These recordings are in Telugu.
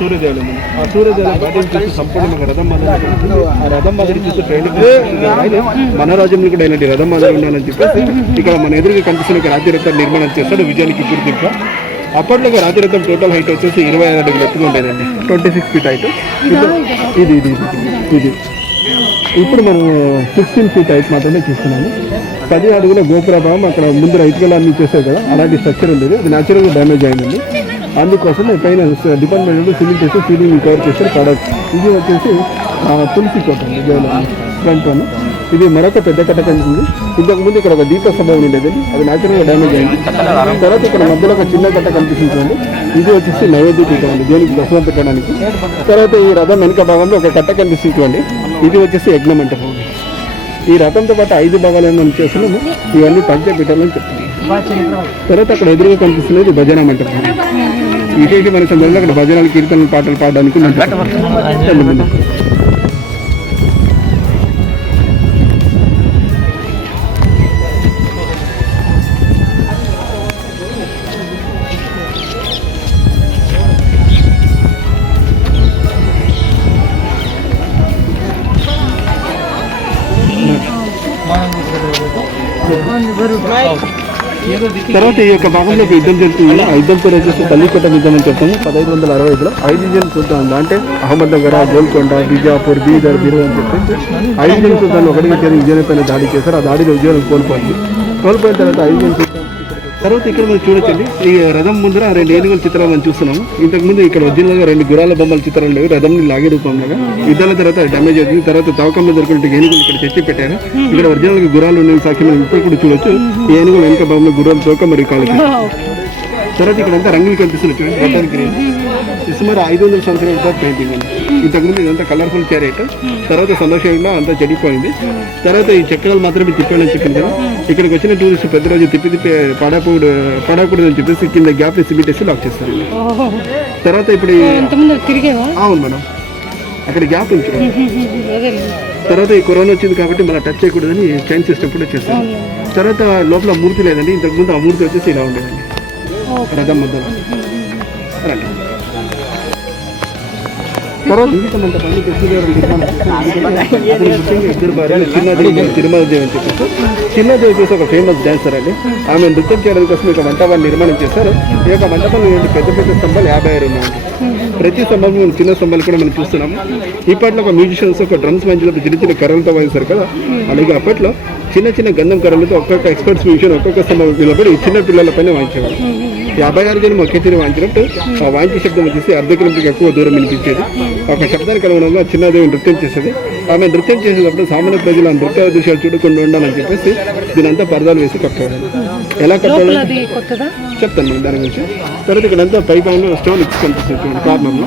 సూర్యదేవులు ఉంది. ఆ సూర్యదేవుల బాడీని చూసి సంపూర్ణంగా రథం మాదిరి ఆ రథం మాదిరి చూసి ట్రైనింగ్ మన రాజ్యంలో కూడా ఇలాంటి రథం మాదిరి ఉండాలని చెప్పేసి ఇక్కడ మన ఎదురుగా కనిపిస్తున్న రాజ్యరథం నిర్మాణం చేస్తాడు విజయానికి గుర్తింపు. అప్పట్లో రాజరథం టోటల్ హైట్ వచ్చేసి 26 అడుగులు ఎత్తుగా ఉండేదండి, 26 ఫీట్ హైట్. ఇది ఇది ఇది ఇప్పుడు మనం 16 ఫీట్ హైట్ మాత్రమే చూస్తున్నాము. 10 అడుగుల గోపుర భాగం అక్కడ ముందు రైతులు అన్ని చేశారు కదా, అలాంటి స్ట్రక్చర్ ఉండేది. అది న్యాచురల్గా డ్యామేజ్ అయిందండి. అందుకోసం పైన డిపార్ట్మెంట్ సీలింగ్ చేసి సీలింగ్ కవర్ చేస్తారు ప్రోడక్ట్. ఇది వచ్చేసి తులసి కోట అండి ఫ్రంట్ వన్. ఇది మరొక పెద్ద కట్టకం ఉంది. ఇంతకుముందు ఇక్కడ ఒక దీప స్వభావం ఉండేది, అది న్యాచురల్గా డ్యామేజ్ అయింది. తర్వాత ఇక్కడ మధ్యలో ఒక చిన్న కట్ట కనిపిస్తుంది. ఇది వచ్చేసి నైవేద్య పీఠం అండి, దేనికి దర్శనం పెట్టడానికి. తర్వాత ఈ రథం వెనుక భాగంలో ఒక కట్ట కనిపిస్తుంది. ఇది వచ్చేసి యజ్ఞ మంటపం. ఈ రథంతో పాటు 5 భాగాలు ఏమన్నా చేస్తున్నాము. ఇవన్నీ పంచపీఠాలని చెప్తున్నాయి. తర్వాత అక్కడ ఎదురుగా కనిపిస్తున్నది భజన మంటపం. విశేషమైన సందర్భంలో అక్కడ భజనలు కీర్తనలు పాటలు పాడడానికి తర్వాత ఈ యొక్క భాగంలో ఒక యుద్ధం జరుగుతుంది. ఆ యుద్ధం పేరు వచ్చేసి తల్లికోట యుద్ధం అని చెప్తాము. 1565లో 5 యుద్ధాలు చూద్దాం. అంటే అహ్మద్నగర్, గోల్కొండ, బిజాపూర్, బీదర్, బీరర్ అని చెప్పేసి 5 యుద్ధాలు చూద్దాం. ఒకటిగా చేరి విజయం పైన దాడి చేశారు. ఆ దాడిలో విజయాలను కోల్పోయింది. కోల్పోయిన తర్వాత 5 యుద్ధాలు తర్వాత ఇక్కడ మనం చూడొచ్చండి. ఈ రథం ముందర 2 ఏనుగుల చిత్రాలు మనం చూస్తున్నాము. ఇంతకుముందు ఇక్కడ ఒరిజినల్గా 2 గుర్రాల బొమ్మల చిత్రాలు లేవు, రథంని లాగే రూపంలో. యుద్ధాల తర్వాత డ్యామేజ్ అవుతుంది. తర్వాత తవ్వకంలో దొరికినట్టు ఏనుగులు ఇక్కడ తెచ్చి పెట్టారు. ఇక్కడ ఒరిజినల్గా గుర్రాలు ఉన్న సాక్షి మనం ఇప్పుడు కూడా చూడొచ్చు. ఈ ఏనుగులు వెనుక భాగంలో గుర్రాలు తోక మరియు కాళ్ళకి. తర్వాత ఇక్కడ అంతా రంగులు కనిపిస్తున్నాయి చూడండి. రథానికి గ్రీన్ సుమారు 500 సంవత్సరాల పెయింటింగ్ అండి. ఇంతకుముందు ఇదంతా కలర్ఫుల్ చారేట్. తర్వాత సంతోషంగా అంతా చెడిపోయింది. తర్వాత ఈ చక్రాలు మాత్రమే తిప్పాలని చెప్పింది కదా. ఇక్కడికి వచ్చిన టూరిస్ట్ పెద్ద రోజు తిప్పి పడకూడదు అని చెప్పేసి కింద గ్యాప్ సిమెంట్ వేసి లాక్ చేస్తారు. తర్వాత ఇప్పుడు అవును మేడం, అక్కడ గ్యాప్ ఉంచారు. తర్వాత ఈ కరోనా వచ్చింది కాబట్టి మనం టచ్ చేయకూడదని చైన్ సిస్టమ్ కూడా చేస్తారు. తర్వాత లోపల మూర్తి లేదండి. ఇంతకుముందు ఆ మూర్తి వచ్చేసి ఇలా ఉండేదండి రథం మధ్యలో. తర్వాత తిరుమలదేవి అని చెప్పేసి చిన్నదేవి చేసి ఒక ఫేమస్ డాన్సర్ అండి. ఆమె నృత్యం చేయడం కోసం ఒక మంటపాన్ని నిర్మాణం చేస్తారు. ఈ యొక్క మంటపంలో పెద్ద పెద్ద స్తంభాలు 56 ఉన్నాయండి. ప్రతి స్తంభం చిన్న స్తంభాలు కూడా మనం చూస్తున్నాము. ఇప్పట్లో ఒక మ్యూజిషియన్స్ ఒక డ్రమ్స్ మంచిలో చిన్న చిన్న కర్రలతో వాయిస్తారు కదా, అలాగే అప్పట్లో చిన్న చిన్న గంధం కర్రలతో ఒక్కొక్క ఎక్స్పర్ట్స్ మ్యూజిషియన్ ఒక్కొక్క స్తంభం నిలబడి చిన్న పిల్లలపైన వాయించేవారు. 56 జనం ఒకే తీరు వాయించినట్టు ఆ వాయించే శబ్దం వచ్చేసి 1/2 కిలోమీటర్కి ఎక్కువ దూరం వినిపించేది. ఒక శబ్దానికి అనుగుణంగా చిన్నదేవి నృత్యం చేసేది. ఆమె నృత్యం చేసేటప్పుడు సామాన్య ప్రజలు ఆ నృత్య దృశ్యాలు చూడకుండా ఉండాలని చెప్పేసి దీనంతా పరదాలు వేసి కట్టారు. ఎలా కట్టాలి చెప్తాను నేను దాని గురించి. తర్వాత ఇక్కడంతా పై పైన స్టోన్ కనిపిస్తుంది కార్నర్లో,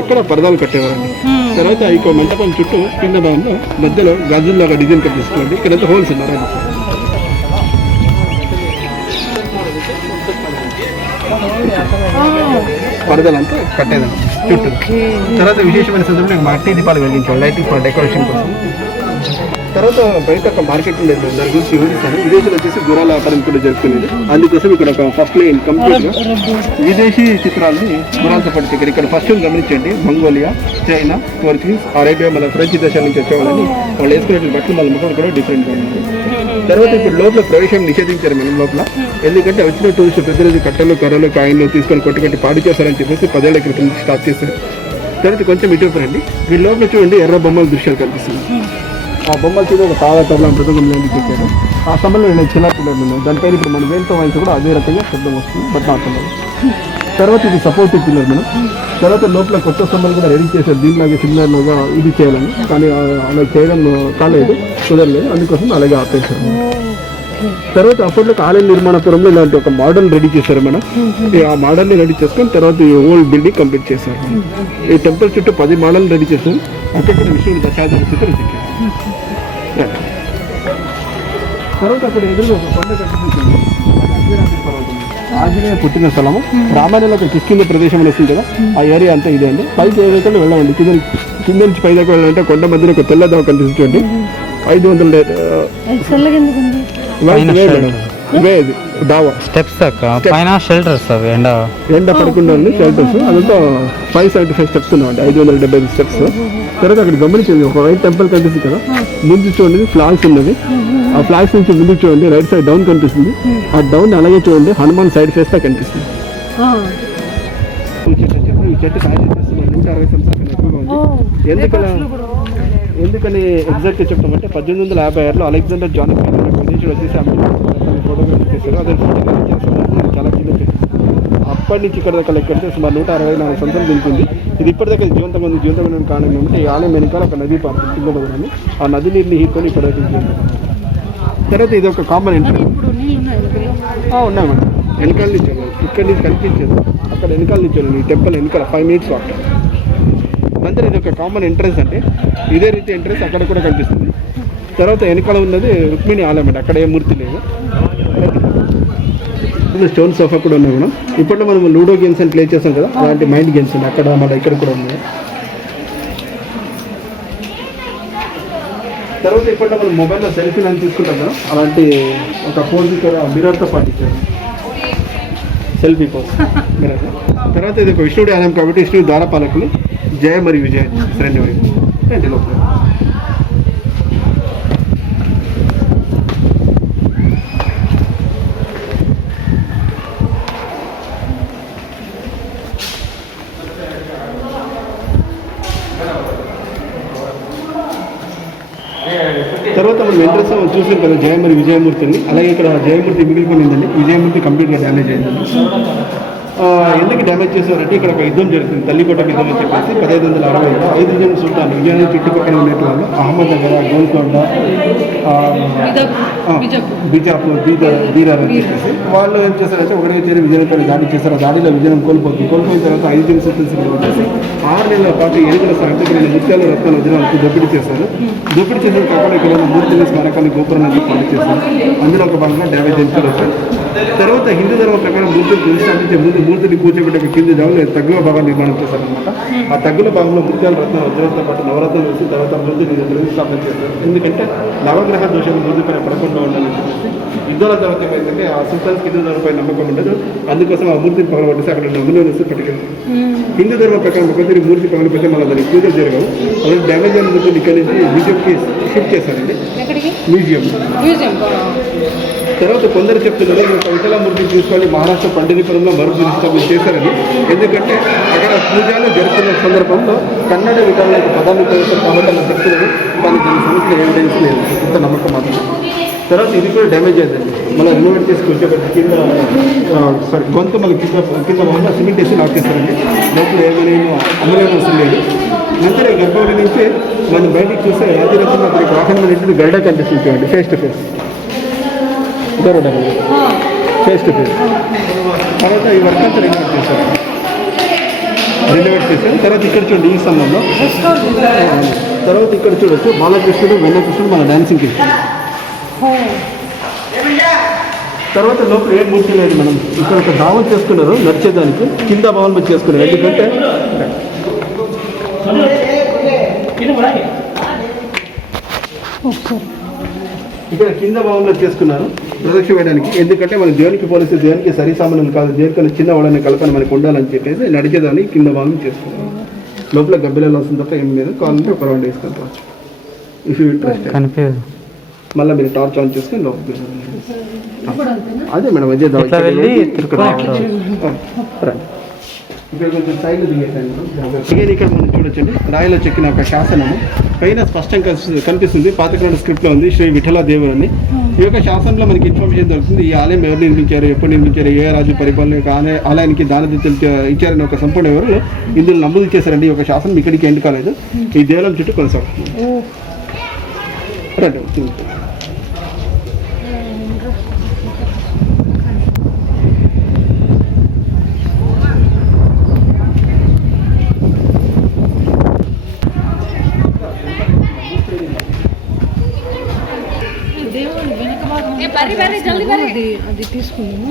అక్కడ పరదాలు కట్టేవారండి. తర్వాత ఈ మంటపం చుట్టూ కింద భాగంలో మధ్యలో గాజుల్లాగా డిజైన్ కనిపిస్తుంది. ఇక్కడంతా హోల్స్ ఉన్నారు. పరదలంతా కట్టేదండి చుట్టూ. తర్వాత విశేషమైన సందర్భంలో మట్టి దీపాలు వెలిగించాలి లైటింగ్ ఫర్ డెకరేషన్ కోసం. తర్వాత బయట ఒక మార్కెట్ ఉండేది, దాని గురించి వివరిస్తాను. విదేశాలు వచ్చేసి గుర్రాల వ్యాపారం కూడా జరుగుతున్నది. అందుకోసం ఇక్కడ ఒక ఫస్ట్ లైన్ కంప్లీట్గా విదేశీ చిత్రాలని గుర్రాలతో పాటు ఇక్కడ ఫస్ట్ గమనించండి. మంగోలియా, చైనా, పోర్చుగీస్, అరేబియా, మన ఫ్రెంచ్ దేశాల నుంచి వచ్చేవాళ్ళని వాళ్ళు వేసుకునే బట్టలు వాళ్ళ ముఖం కూడా డిఫరెంట్గా ఉంది. తర్వాత ఇప్పుడు లోపల ప్రవేశం నిషేధించారు మనం లోపల. ఎందుకంటే వచ్చిన టూరిస్ట్ ప్రతిరోజు కట్టలు, కర్రలు, కాయిన్లు తీసుకొని కొట్టి పాడు చేస్తారని చెప్పేసి 10 ఏళ్ల క్రితం స్టార్ట్ చేశారు. తర్వాత కొంచెం ఇటు రండి. వీళ్ళ లోపల చూడండి ఎర్ర బొమ్మల దృశ్యాలు కనిపిస్తుంది. ఆ బొమ్మలు చూసి ఒక తాళ తబలా మృదంగం పెట్టారు. ఆ సమయంలో నేను చిన్న పిల్లలు ఉన్నాయి. దానిపైన ఇప్పుడు మనం వేలతో వాయించి కూడా అదే రకంగా శబ్దం వస్తుంది, బట్ నా పిల్లలు. తర్వాత ఇది సపోర్టివ్ పిల్లర్ మనం. తర్వాత లోపల కొత్త స్తంభాలు కూడా రెడీ చేశారు. దీనిలాగే సిగ్నల్గా ఇది చేయాలని, కానీ అలా చేయడం కాలేదు, కుదరలేదు. అందుకోసం అలాగే ఆపేశారు. తర్వాత అప్పట్లో ఆలయ నిర్మాణపురంలో ఇలాంటి ఒక మోడల్ రెడీ చేశారు మనం. ఆ మోడల్ని రెడీ చేసుకొని తర్వాత ఈ ఓల్డ్ బిల్డింగ్ కంప్లీట్ చేశారు. ఈ టెంపుల్ చుట్టూ 10 మోడల్ రెడీ చేశారు. అక్కడ విష్ణువుని దశావతార చిత్రం చెక్కారు. తర్వాత అక్కడ ఎదురుగా ఒక కొండ కట్టించింది. ఆంజనేయ పుట్టిన స్థలము. రామాయణంలో ఒక కిష్కింద ప్రదేశం వస్తుంది కదా, ఆ ఏరియా అంతా ఇదే అండి. పైకి ఏదైతే వెళ్ళండి, కింద నుంచి పై దాకా వెళ్ళాలంటే కొండ మధ్యలో ఒక తెల్ల దావ కనిపిస్తుంది. 500 ఇవే ఇది డావా స్టెప్స్ అక్క పైన షెల్టర్స్ అవి ఎండ పడకుండా షెల్టర్స్. అదంతా 575 స్టెప్స్ ఉన్నాయండి, 575 స్టెప్స్. తర్వాత అక్కడ గమనించండి ఒక వైట్ టెంపుల్ కనిపిస్తుంది కదా, ముందు చూడండి ఫ్లాగ్స్ ఉన్నది. ఆ ఫ్లాగ్స్ నుంచి ముందుకు చూడండి రైట్ సైడ్ డౌన్ కనిపిస్తుంది. ఆ డౌన్ అలాగే చూడండి హనుమాన్ సైడ్ ఫేస్ లా కనిపిస్తుంది. ఈ చెట్టు కాయ చేస్తుంది 160 సంవత్సరాల ఎక్కువగా ఉంది. ఎందుకని ఎగ్జాక్ట్ చెప్తామంటే 1856లో అలెగ్జాండర్ జాన్ విదేశీయులు వచ్చేసి ఫోటోగ్రఫీ చేశారు. అదే చాలా చిన్న చెట్టు. అప్పటి నుంచి ఇక్కడ దాకా లెక్కెడితే సుమారు 164 సంవత్సరాలు దింపుంది. ఇది ఇప్పటిదాకా జీవంతమైన కారణం ఏమంటే ఈ ఆలయం వెనకాల ఒక నది పారుతుంది. ఆ నది నీరుని హీర్కొని ఇక్కడ తర్వాత ఇది ఒక కామన్ ఎంట్రీ. ఉన్నాయి మేడం, వెనకాల నుంచి ఇక్కడ నుంచి కనిపించదు, అక్కడ వెనకాల నుంచి ఈ టెంపుల్ వెనకాల 5 minutes వాక్. అందరూ ఇది ఒక కామన్ ఎంట్రన్స్, అంటే ఇదే రీతి ఎంట్రన్స్ అక్కడ కూడా కనిపిస్తుంది. తర్వాత వెనకాల ఉన్నది రుక్మిణి ఆలయం అంటే అక్కడ ఏ మూర్తి లేదు. స్టోన్ సోఫా కూడా ఉన్నాయి మేడం. ఇప్పట్లో మనం లూడో గేమ్స్ అని ప్లే చేస్తాం కదా, అలాంటి మైండ్ గేమ్స్ ఉన్నాయి అక్కడ మన ఇక్కడ కూడా ఉన్నాయి. తర్వాత ఇప్పట్లో మనం మొబైల్లో సెల్ఫీలు అని తీసుకుంటాం కదా, అలాంటి ఒక ఫోన్ ఇక్కడ మిర్రర్తో పాటు ఇచ్చారు, సెల్ఫీ పోజ్ మిర్రర్. తర్వాత ఇది ఒక విష్ణుడి ఆలయం కాబట్టి విష్ణుడి ద్వారపాలకులు జయ మరియు విజయ శ్రేణి అంటే లోపల. తర్వాత మనం ఎంట్రెన్స్ చూసాం కదా జయ మరియు విజయమూర్తిని, అలాగే ఇక్కడ జయమూర్తి మిగిలిపోయిందండి, విజయమూర్తి కంప్లీట్గా డ్యామేజ్ అయిందండి. ఎందుకు డ్యామేజ్ చేశారంటే ఇక్కడ ఒక యుద్ధం జరుగుతుంది, తల్లికోట యుద్ధం అని చెప్పేసి 1560లో 5 జన్ సుల్తాన్ విజయనగరం చుట్టుపక్కల ఉన్నట్టు వాళ్ళు అహ్మద్ నగర్, గోల్కొండ, బిజాపూర్, బీదర్ అని చెప్పేసి వాళ్ళు ఏం చేశారంటే ఒకటే చేరి విజయనగరం దాడి చేశారు. ఆ దాడిలో విజయం కోల్పోయిన తర్వాత 5 జన్ సుల్తాన్ వచ్చేసి 6 నెలల పాటు ఏనుగుల సంతకమైన ముత్యాలు రత్నాలు వజ్రాలకు దోపిడీ చేశారు. దోపిడీ చేసిన కాకుండా ఇక్కడ మూర్తిని స్మారకాన్ని గోపురాన్ని పాటు చేశారు. అందులో ఒక భాగంగా డ్యామేజ్ చేశారు. తర్వాత హిందూ ధర్మం ప్రకారం మూర్తిని ప్రతిష్ఠించే ముందు మూర్తిని కూర్చోబెట్టే కింది జాగా తగ్గుల భాగాన్ని నిర్మాణం చేశారనమాట. ఆ తగ్గుల భాగంలో ముత్యాల రత్న వజ్రంతో పాటు నవరత్నాలు వేసి తర్వాత మూర్తిని ప్రతిష్టాపన చేశారు. ఎందుకంటే నవగ్రహ దోషాలు మూర్తి పైన పడకుండా ఉండాలని చెప్పేసి. యుద్ధాల తర్వాత ఏంటంటే ఆ సుల్తాన్ హిందూ ధర్మంపై నమ్మకం ఉండదు, అందుకోసం ఆ మూర్తిని పగలబట్టేసి అక్కడ నమ్ములు వేసి పట్టుకెళ్తారు. హిందూ ధర్మ ప్రకారం ఒకటి మూర్తి పగలపెడితే మళ్ళీ దానికి పూజలు జరగవు. అలాంటి డ్యామేజ్ అయిన మూర్తిని ఇక్కడ నుంచి మ్యూజియంకి షిఫ్ట్ చేశారండి, మ్యూజియం. తర్వాత కొందరు చెప్తున్నారు విఠలమూర్తిని తీసుకొని మహారాష్ట్ర పండితపురంలో మరుప్రతిష్ఠాపన చేశారని. ఎందుకంటే అక్కడ పూజలు జరుగుతున్న సందర్భంలో కన్నడ విధానంలో పదాన్ని ఉపయోగిస్తారు కాబట్టి అలా చెప్తున్నారు, కానీ దీని సమస్యలు ఎవిడెన్స్ లేదు, ఇంత నమ్మకం మాత్రం. తర్వాత ఇది కూడా డ్యామేజ్ అయిందండి, మళ్ళీ రిమూవ్ చేసుకొచ్చే కింద గొంతు మళ్ళీ కింద వల్ల సిమెంట్ వేసి లాక్ చేస్తారండి. లోపల ఏమైనా అమలైన అవసరం లేదు. మంచిగా గర్భవతి నుంచి మనం బయటికి చూస్తే ఆదిరత్న అక్కడికి వాహనం గైడా కనిపిస్తుంది face to face, face to face. తర్వాత ఈ వర్క్ అంతా రెనోవేట్ చేశారు. తర్వాత ఇక్కడ చూడండి ఈ సమయంలో. తర్వాత ఇక్కడ చూడొచ్చు బాలకృష్ణుడు వెన్నకృష్ణుడు మన డాన్సింగ్కి. తర్వాత లోపల ఏం మూర్తి లేదు, మనం ఇక్కడ ఒక దావల్ చేసుకున్నారు నడిచేదానికి, కింద భావన మీద చేసుకున్నారు. ఎందుకంటే ఇక్కడ కింద భావంలో చేసుకున్నారు ప్రదక్షిణ వేయడానికి. ఎందుకంటే మన దేవునికి పోలిస్తే దేవునికి సరి సామాన్యులు కాదు, దేవునికి చిన్న వాళ్ళని కలపని మనకు ఉండాలని చెప్పేసి నడిచేదాన్ని కింద భావం చేసుకున్నారు. లోపల గబ్బిలలో వస్తుంది తప్ప ఏం లేదు, కావాలంటే ఒక రౌండ్ వేసుకొని ఇఫ్ యూ ఇంట్రెస్ట్. మళ్ళీ మీరు టార్చ్ ఆన్ చేసుకొని లోపల అదే మేడం అదే ఇక్కడ కొంచెం సైడ్ దిగేసాను. ఇక్కడ మనం చూడొచ్చండి రాయిలో చెక్కిన ఒక శాసనము పైన స్పష్టంగా కనిపిస్తుంది. పాతకాల స్క్రిప్ట్లో ఉంది శ్రీ విఠల దేవుడు అని. ఈ యొక్క శాసనంలో మనకి ఇన్ఫర్మేషన్ దొరుకుతుంది. ఈ ఆలయం ఎవరు నిర్మించారు, ఎప్పుడు నిర్మించారు, ఏ రాజు పరిపాలన ఆలయానికి దానదిత్తులు ఇచ్చారని ఒక సంపూర్ణ ఎవరు ఇందులో నమోదు చేశారండి. ఈ యొక్క శాసనం ఇక్కడికి ఎండ్ కాలేదు, ఈ దేవాలయం చుట్టూ కొనసాగుతుంది. రండి. అది తీసుకున్నాము.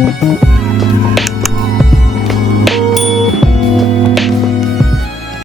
ఓకే